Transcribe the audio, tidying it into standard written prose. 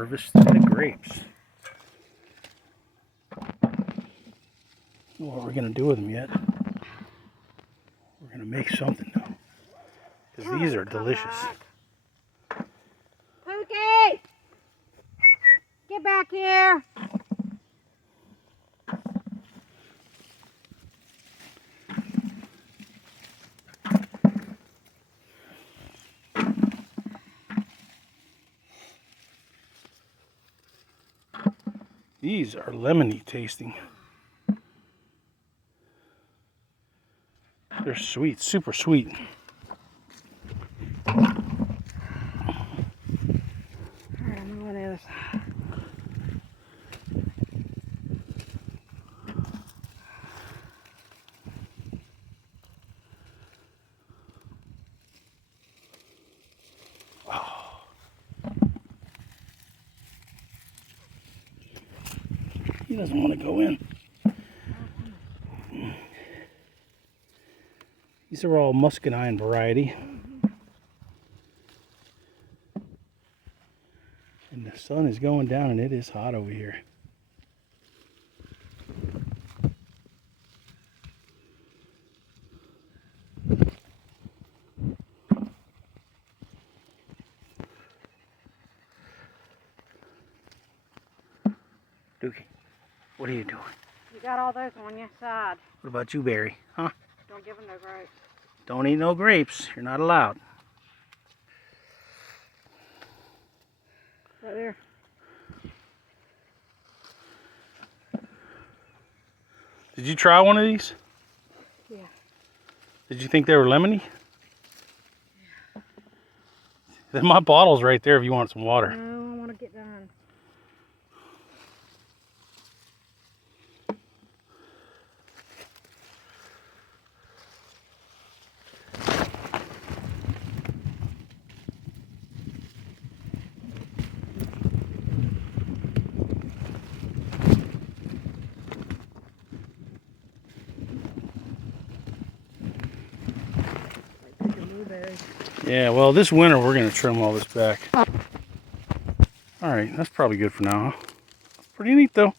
harvested the grapes. Don't know what we're going to do with them yet. We're going to make something though. Because these are delicious. Pookie! Get back here! These are lemony tasting. They're sweet, super sweet. Alright, I'm going on the other side. He doesn't want to go in. These are all muscadine variety. And the sun is going down and it is hot over here. Dookie, what are you doing? You got all those on your side. What about you, Barry? Huh? Don't give them no grapes. Don't eat no grapes. You're not allowed. Right there. Did you try one of these? Yeah. Did you think they were lemony? Yeah. Then my bottle's right there if you want some water. No, I want to get done. Yeah, well, this winter we're going to trim all this back. Alright, that's probably good for now, huh? Pretty neat, though.